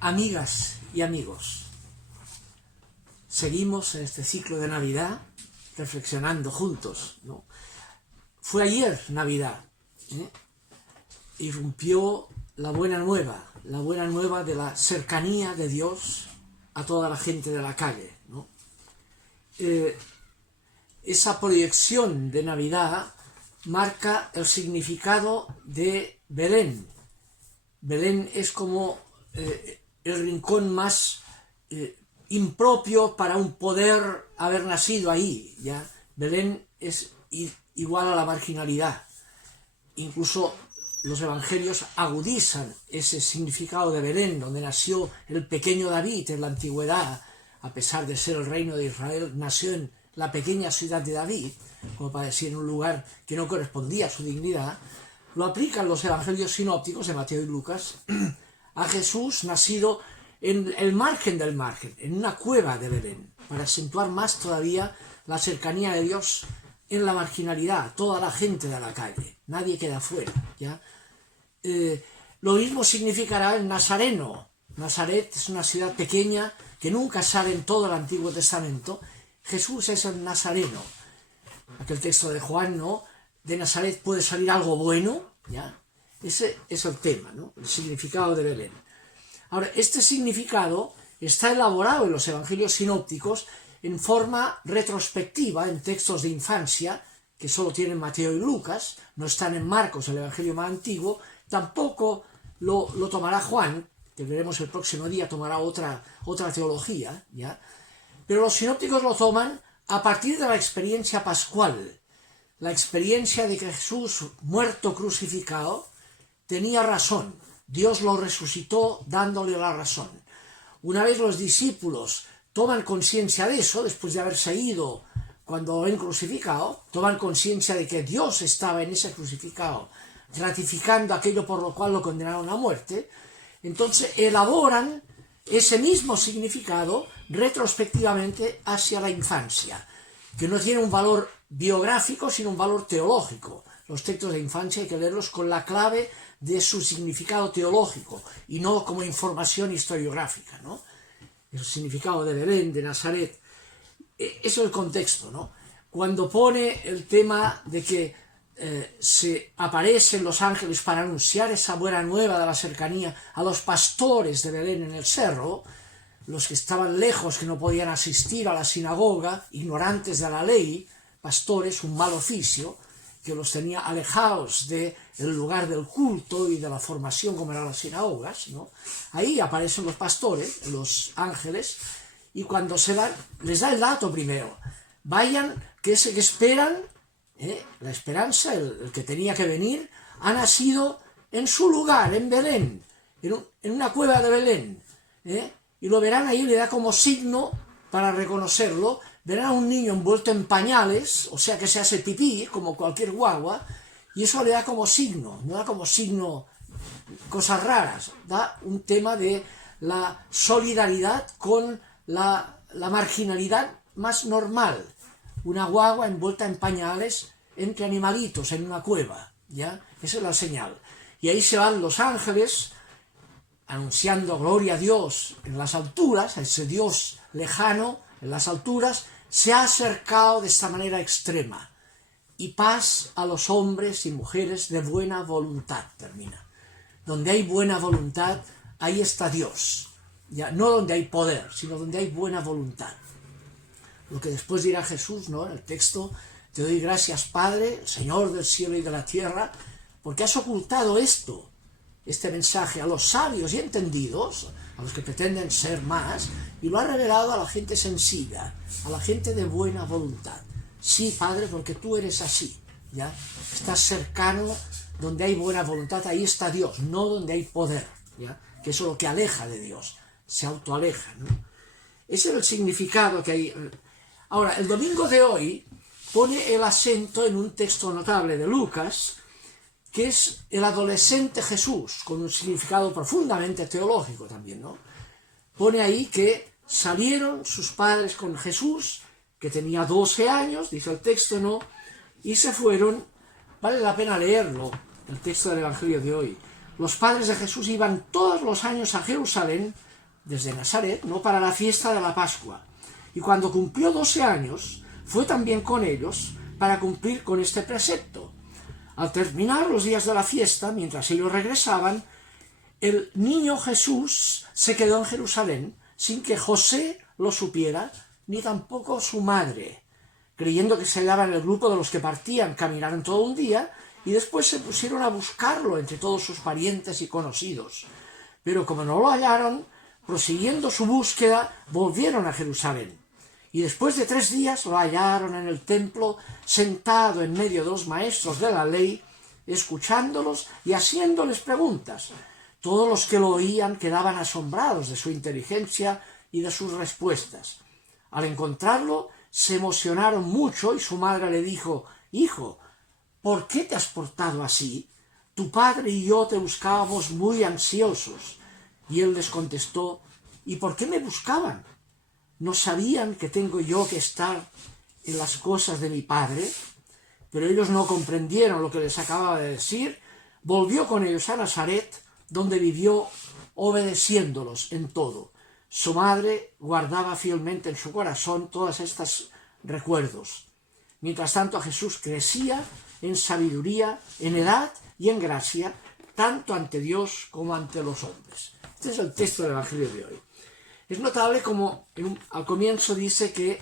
Amigas y amigos, seguimos en este ciclo de Navidad reflexionando juntos, ¿no? Fue ayer Navidad, irrumpió la buena nueva de la cercanía de Dios a toda la gente de la calle, ¿no? Esa proyección de Navidad marca el significado de Belén. Belén es como el rincón más impropio para un poder haber nacido ahí, ¿ya? Belén es igual a la marginalidad. Incluso los evangelios agudizan ese significado de Belén, donde nació el pequeño David en la antigüedad, a pesar de ser el reino de Israel, nació en la pequeña ciudad de David, como para decir, en un lugar que no correspondía a su dignidad. Lo aplican los evangelios sinópticos de Mateo y Lucas a Jesús nacido en el margen del margen, en una cueva de Belén, para acentuar más todavía la cercanía de Dios en la marginalidad, toda la gente de la calle, nadie queda fuera, ¿ya? Lo mismo significará el nazareno. Nazaret es una ciudad pequeña que nunca sale en todo el Antiguo Testamento. Jesús es el nazareno. Aquel texto de Juan, ¿no? De Nazaret puede salir algo bueno, ¿ya? Ese es el tema, ¿no? El significado de Belén. Ahora, este significado está elaborado en los evangelios sinópticos en forma retrospectiva, en textos de infancia, que solo tienen Mateo y Lucas, no están en Marcos, el evangelio más antiguo, tampoco lo tomará Juan, que veremos el próximo día, tomará otra teología, ¿ya? Pero los sinópticos lo toman a partir de la experiencia pascual, la experiencia de que Jesús, muerto crucificado, tenía razón. Dios lo resucitó dándole la razón. Una vez los discípulos toman conciencia de eso, después de haberse ido cuando lo ven crucificado, toman conciencia de que Dios estaba en ese crucificado, ratificando aquello por lo cual lo condenaron a muerte, entonces elaboran ese mismo significado retrospectivamente hacia la infancia, que no tiene un valor biográfico, sino un valor teológico. Los textos de infancia hay que leerlos con la clave de su significado teológico y no como información historiográfica, ¿no? El significado de Belén, de Nazaret, eso es el contexto, ¿no? Cuando pone el tema de que se aparecen los ángeles para anunciar esa buena nueva de la cercanía a los pastores de Belén en el cerro, los que estaban lejos, que no podían asistir a la sinagoga, ignorantes de la ley, pastores, un mal oficio, que los tenía alejados del lugar del culto y de la formación como eran las sinagogas, ¿no? Ahí aparecen los pastores, los ángeles, y cuando se van, les da el dato primero. Vayan, que ese que esperan, la esperanza, el que tenía que venir, ha nacido en su lugar, en Belén, en una cueva de Belén, y lo verán ahí, le da como signo para reconocerlo. Verán a un niño envuelto en pañales, o sea que se hace pipí, como cualquier guagua, y eso le da como signo, no da como signo cosas raras, da un tema de la solidaridad con la marginalidad más normal. Una guagua envuelta en pañales entre animalitos en una cueva, ¿ya? Esa es la señal. Y ahí se van los ángeles anunciando gloria a Dios en las alturas, a ese Dios lejano en las alturas, se ha acercado de esta manera extrema. Y paz a los hombres y mujeres de buena voluntad, termina. Donde hay buena voluntad, ahí está Dios. Ya, no donde hay poder, sino donde hay buena voluntad. Lo que después dirá Jesús, ¿no? En el texto, te doy gracias, Padre, Señor del cielo y de la tierra, porque has ocultado este mensaje a los sabios y entendidos, a los que pretenden ser más, y lo ha revelado a la gente sencilla, a la gente de buena voluntad. Sí, Padre, porque tú eres así, ¿ya? Estás cercano, donde hay buena voluntad, ahí está Dios, no donde hay poder, ¿ya? Que eso es lo que aleja de Dios, se autoaleja, ¿no? Ese es el significado que hay. Ahora, el domingo de hoy pone el acento en un texto notable de Lucas, que es el adolescente Jesús, con un significado profundamente teológico también, ¿no? Pone ahí que salieron sus padres con Jesús, que tenía 12 años, dice el texto, ¿no? Y se fueron, vale la pena leerlo, el texto del Evangelio de hoy. Los padres de Jesús iban todos los años a Jerusalén desde Nazaret, ¿no?, para la fiesta de la Pascua. Y cuando cumplió 12 años, fue también con ellos para cumplir con este precepto. Al terminar los días de la fiesta, mientras ellos regresaban, el niño Jesús se quedó en Jerusalén sin que José lo supiera, ni tampoco su madre. Creyendo que se hallaba en el grupo de los que partían, caminaron todo un día y después se pusieron a buscarlo entre todos sus parientes y conocidos. Pero como no lo hallaron, prosiguiendo su búsqueda, volvieron a Jerusalén. Y después de 3 días lo hallaron en el templo, sentado en medio de los maestros de la ley, escuchándolos y haciéndoles preguntas. Todos los que lo oían quedaban asombrados de su inteligencia y de sus respuestas. Al encontrarlo, se emocionaron mucho y su madre le dijo: «Hijo, ¿por qué te has portado así? Tu padre y yo te buscábamos muy ansiosos». Y él les contestó: «¿Y por qué me buscaban? ¿No sabían que tengo yo que estar en las cosas de mi padre?». Pero ellos no comprendieron lo que les acababa de decir. Volvió con ellos a Nazaret, donde vivió obedeciéndolos en todo. Su madre guardaba fielmente en su corazón todos estos recuerdos. Mientras tanto, Jesús crecía en sabiduría, en edad y en gracia, tanto ante Dios como ante los hombres. Este es el texto del Evangelio de hoy. Es notable como al comienzo dice que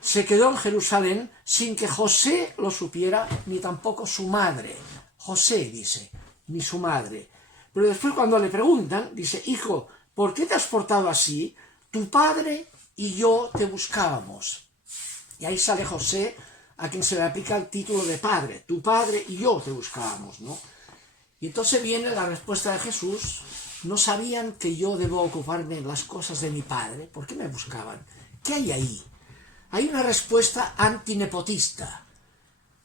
se quedó en Jerusalén sin que José lo supiera, ni tampoco su madre. José dice, ni su madre. Pero después, cuando le preguntan, dice: «Hijo, ¿por qué te has portado así? Tu padre y yo te buscábamos». Y ahí sale José, a quien se le aplica el título de padre. Tu padre y yo te buscábamos, ¿no? Y entonces viene la respuesta de Jesús: «¿No sabían que yo debo ocuparme de las cosas de mi padre? ¿Por qué me buscaban?». ¿Qué hay ahí? Hay una respuesta antinepotista.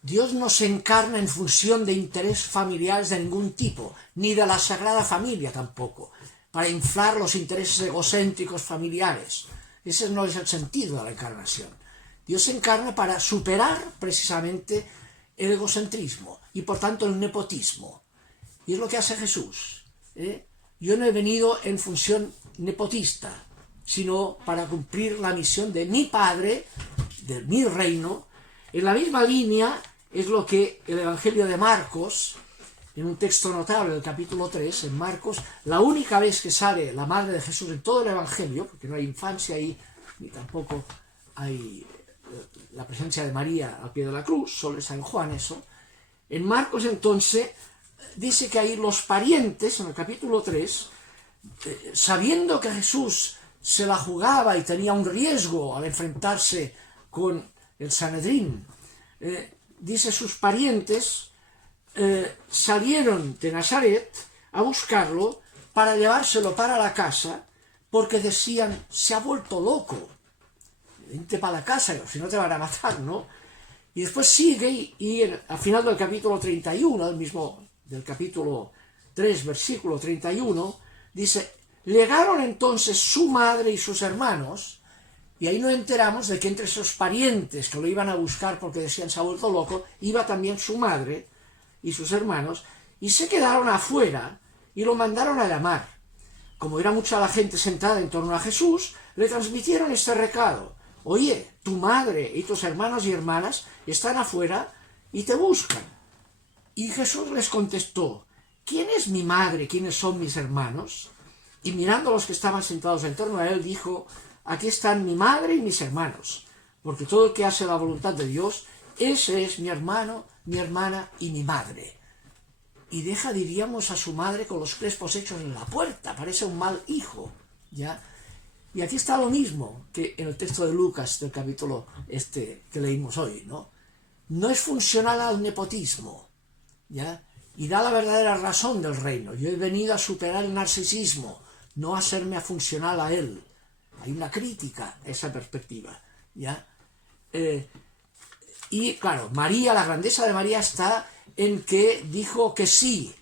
Dios no se encarna en función de intereses familiares de ningún tipo, ni de la Sagrada Familia tampoco, para inflar los intereses egocéntricos familiares. Ese no es el sentido de la encarnación. Dios se encarna para superar precisamente el egocentrismo y por tanto el nepotismo. Y es lo que hace Jesús. Yo no he venido en función nepotista, sino para cumplir la misión de mi Padre, de mi reino. En la misma línea es lo que el Evangelio de Marcos, en un texto notable del capítulo 3, en Marcos, la única vez que sale la madre de Jesús en todo el Evangelio, porque no hay infancia ahí, ni tampoco hay la presencia de María al pie de la cruz, solo está en Juan eso. En Marcos, entonces, dice que ahí los parientes, en el capítulo 3, sabiendo que Jesús se la jugaba y tenía un riesgo al enfrentarse con el Sanedrín, dice sus parientes salieron de Nazaret a buscarlo para llevárselo para la casa, porque decían: «Se ha vuelto loco, vente para la casa, si no te van a matar», ¿no? Y después sigue y al final del capítulo 31, del capítulo 3, versículo 31, dice: «Llegaron entonces su madre y sus hermanos». Y ahí nos enteramos de que entre esos parientes que lo iban a buscar porque decían: «Se ha vuelto loco», iba también su madre y sus hermanos, y se quedaron afuera y lo mandaron a llamar. Como era mucha la gente sentada en torno a Jesús, le transmitieron este recado: «Oye, tu madre y tus hermanos y hermanas están afuera y te buscan». Y Jesús les contestó: «¿Quién es mi madre? ¿Quiénes son mis hermanos?». Y mirando a los que estaban sentados en torno a él, dijo: «Aquí están mi madre y mis hermanos, porque todo el que hace la voluntad de Dios, ese es mi hermano, mi hermana y mi madre». Y deja, diríamos, a su madre con los crespos hechos en la puerta, parece un mal hijo, ¿ya? Y aquí está lo mismo que en el texto de Lucas, del capítulo que leímos hoy, ¿no? No es funcional al nepotismo, ¿ya? Y da la verdadera razón del reino. Yo he venido a superar el narcisismo, no a hacerme funcional a él. Hay una crítica a esa perspectiva, ¿ya? Y claro, María, la grandeza de María está en que dijo que sí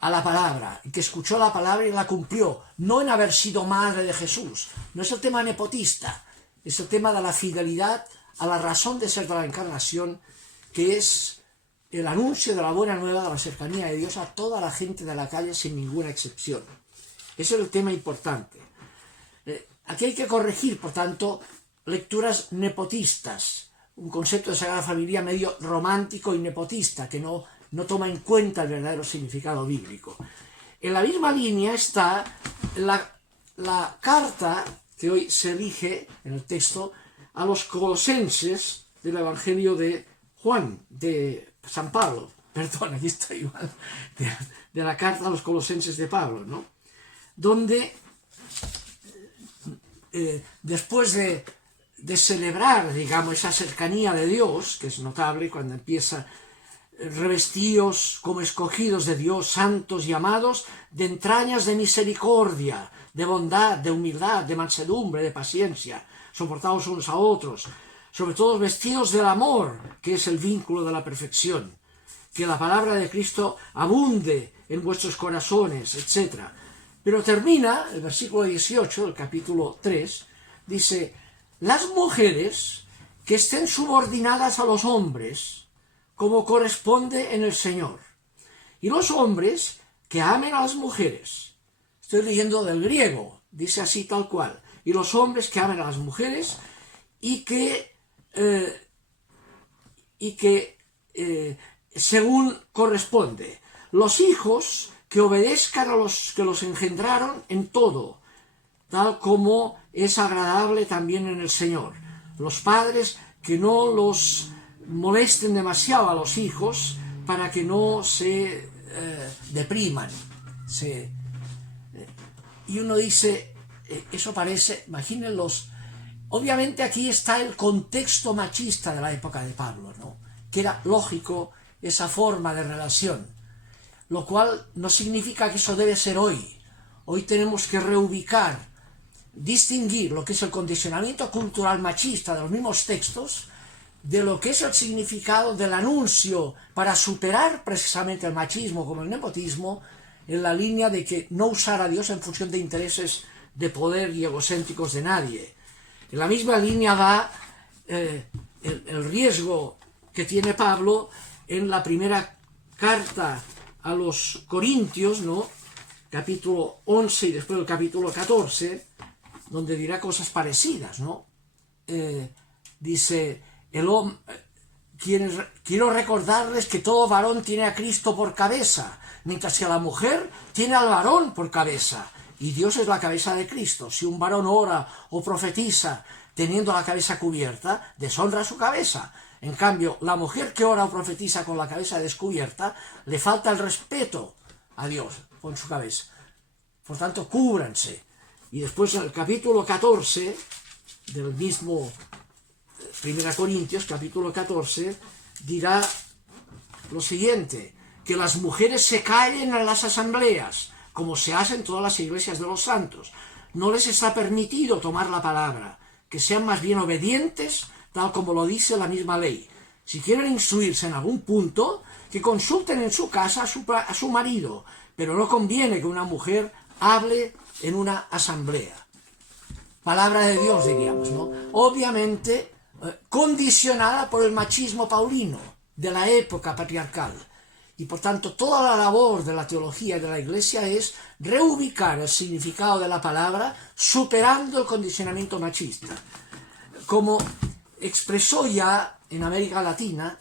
a la palabra, que escuchó la palabra y la cumplió, no en haber sido madre de Jesús. No es el tema nepotista, es el tema de la fidelidad a la razón de ser de la encarnación, que es el anuncio de la buena nueva de la cercanía de Dios a toda la gente de la calle sin ninguna excepción. Ese es el tema importante. Aquí hay que corregir, por tanto, lecturas nepotistas, un concepto de Sagrada Familia medio romántico y nepotista, que no toma en cuenta el verdadero significado bíblico. En la misma línea está la carta que hoy se elige en el texto a los colosenses del Evangelio de Juan, de San Pablo, perdón, aquí estoy igual, de la carta a los colosenses de Pablo, ¿no? Donde después de celebrar, digamos, esa cercanía de Dios, que es notable cuando empieza: revestidos como escogidos de Dios, santos y amados, de entrañas de misericordia, de bondad, de humildad, de mansedumbre, de paciencia, soportados unos a otros, sobre todo vestidos del amor, que es el vínculo de la perfección, que la palabra de Cristo abunde en vuestros corazones, etc. Pero termina, el versículo 18 del capítulo 3, dice: las mujeres que estén subordinadas a los hombres, como corresponde en el Señor, y los hombres que amen a las mujeres. Estoy leyendo del griego, dice así tal cual: y los hombres que amen a las mujeres y que según corresponde. Los hijos que obedezcan a los que los engendraron en todo, tal como es agradable también en el Señor. Los padres que no los molesten demasiado a los hijos para que no se depriman. Y uno dice, eso parece, imagínenlos. Obviamente aquí está el contexto machista de la época de Pablo, ¿no? Que era lógico esa forma de relación, lo cual no significa que eso debe ser hoy. Hoy tenemos que reubicar, distinguir lo que es el condicionamiento cultural machista de los mismos textos de lo que es el significado del anuncio para superar precisamente el machismo como el nepotismo, en la línea de que no usar a Dios en función de intereses de poder y egocéntricos de nadie. En la misma línea va el riesgo que tiene Pablo en la primera carta a los Corintios, ¿no? Capítulo 11 y después el capítulo 14, donde dirá cosas parecidas, ¿no? Dice: quiero recordarles que todo varón tiene a Cristo por cabeza, mientras que la mujer tiene al varón por cabeza, y Dios es la cabeza de Cristo. Si un varón ora o profetiza teniendo la cabeza cubierta, deshonra su cabeza. En cambio, la mujer que ora o profetiza con la cabeza descubierta, le falta el respeto a Dios con su cabeza. Por tanto, cúbranse. Y después en el capítulo 14 del mismo 1 Corintios, capítulo 14, dirá lo siguiente: que las mujeres se callen en las asambleas, como se hace en todas las iglesias de los santos. No les está permitido tomar la palabra, que sean más bien obedientes, tal como lo dice la misma ley. Si quieren instruirse en algún punto, que consulten en su casa a su marido, pero no conviene que una mujer hable en una asamblea. Palabra de Dios, diríamos, ¿no? Obviamente condicionada por el machismo paulino de la época patriarcal. Y por tanto toda la labor de la teología y de la Iglesia es reubicar el significado de la palabra superando el condicionamiento machista. Como expresó ya en América Latina,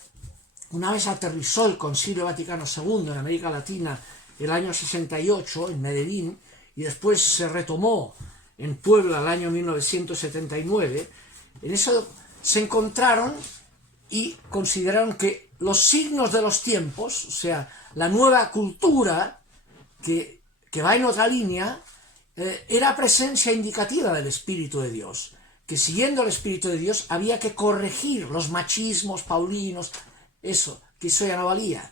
una vez aterrizó el Concilio Vaticano II en América Latina el año 68 en Medellín, y después se retomó en Puebla el año 1979, en eso se encontraron y consideraron que los signos de los tiempos, o sea, la nueva cultura que va en otra línea, era presencia indicativa del Espíritu de Dios, que siguiendo el Espíritu de Dios había que corregir los machismos paulinos, que eso ya no valía.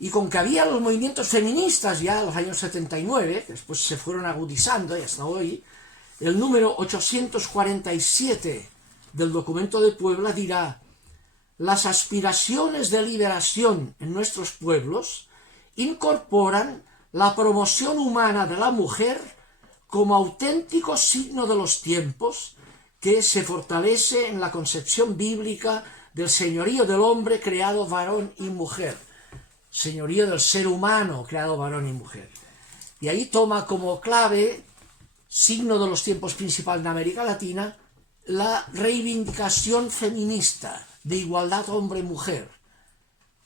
Y con que había los movimientos feministas ya en los años 79, que después se fueron agudizando y hasta hoy, el número 847 del documento de Puebla dirá: las aspiraciones de liberación en nuestros pueblos incorporan la promoción humana de la mujer como auténtico signo de los tiempos que se fortalece en la concepción bíblica del señorío del hombre creado varón y mujer. señorío del ser humano, creado varón y mujer. Y ahí toma como clave, signo de los tiempos principales en América Latina, la reivindicación feminista de igualdad hombre-mujer,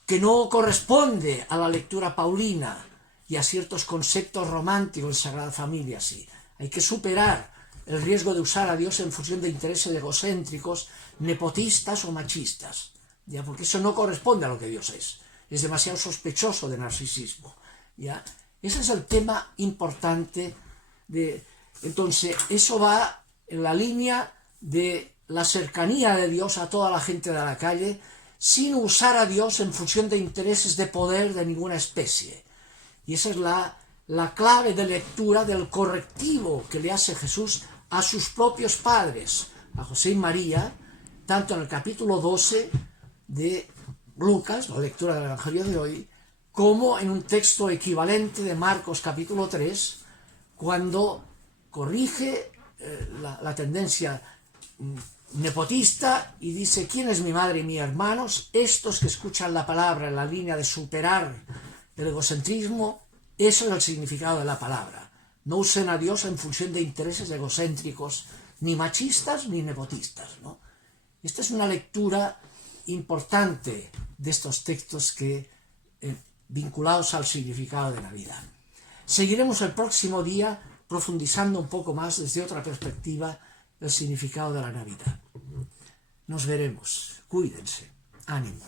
que no corresponde a la lectura paulina y a ciertos conceptos románticos de Sagrada Familia. Sí. Hay que superar el riesgo de usar a Dios en función de intereses egocéntricos, nepotistas o machistas, ¿ya? Porque eso no corresponde a lo que Dios es demasiado sospechoso de narcisismo, ¿ya? Ese es el tema importante de... Entonces, eso va en la línea de la cercanía de Dios a toda la gente de la calle, sin usar a Dios en función de intereses de poder de ninguna especie. Y esa es la clave de lectura del correctivo que le hace Jesús a sus propios padres, a José y María, tanto en el capítulo 12 de Lucas, la lectura del Evangelio de hoy, como en un texto equivalente de Marcos capítulo 3, cuando corrige la tendencia nepotista y dice: ¿quién es mi madre y mis hermanos? Estos que escuchan la palabra en la línea de superar el egocentrismo. Eso es el significado de la palabra. No usen a Dios en función de intereses egocéntricos, ni machistas ni nepotistas, ¿no? Esta es una lectura importante de estos textos vinculados al significado de Navidad. Seguiremos el próximo día profundizando un poco más desde otra perspectiva el significado de la Navidad. Nos veremos. Cuídense. Ánimo.